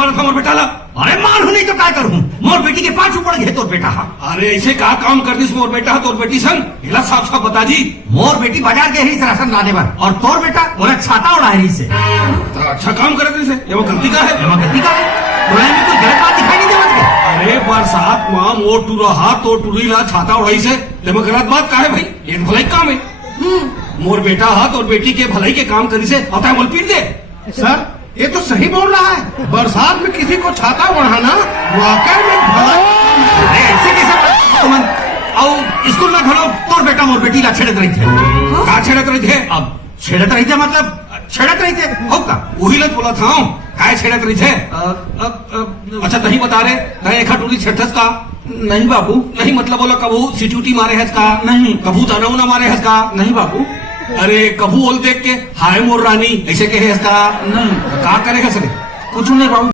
मारा था मोर बेटा ला? अरे मारू नहीं तो क्या करूं? मोर बेटी के पांच ऊपर घे तोर बेटा हा। अरे ऐसे का काम कर दिस मोर बेटा तोर बेटी संग? हिला साफ साफ बता जी। मोर बेटी बाजार गई रही राशन लाने पर, और तोर बेटा बोला छाता उड़ा रही से। तो अच्छा काम करे दिस ये वो गलती का है? गलती का है? बोला में कोई गलत बात दिखाई नहीं देवत के? अरे बरसात माँ मोर टूरा हाथ तो टूरी ला छाता उड़ाई से तेमा गलत बात का है भाई? ये भलाई काम है। मोर बेटा हाथ और बेटी के भलाई के काम करी से अतः बोल पीट दे। सर ये तो सही बोल रहा है, बरसात में किसी को छाता बढ़ाना वाकई में भलाई। अरे ऐसे कैसे तुमन और स्कूल में घलो तोर बेटा मोर बेटी ला छेड़त रही थे। का छेड़त रहे थे? अब छेड़त रही थे मतलब छेड़त रही थे हो का? वही लत बोला था काय छेड़त रही थे? अच्छा नहीं बता रहे तय एक टूरी छेड़थस का? नहीं बाबू। नहीं मतलब बोला कबू सिटूटी मारे है का? नहीं। कबू दाना उना मारे है का? नहीं बाबू। अरे कबू ओल देख के हाय मोर रानी ऐसे कहे है का? नहीं। का करेगा सर? कुछ नहीं बाबू।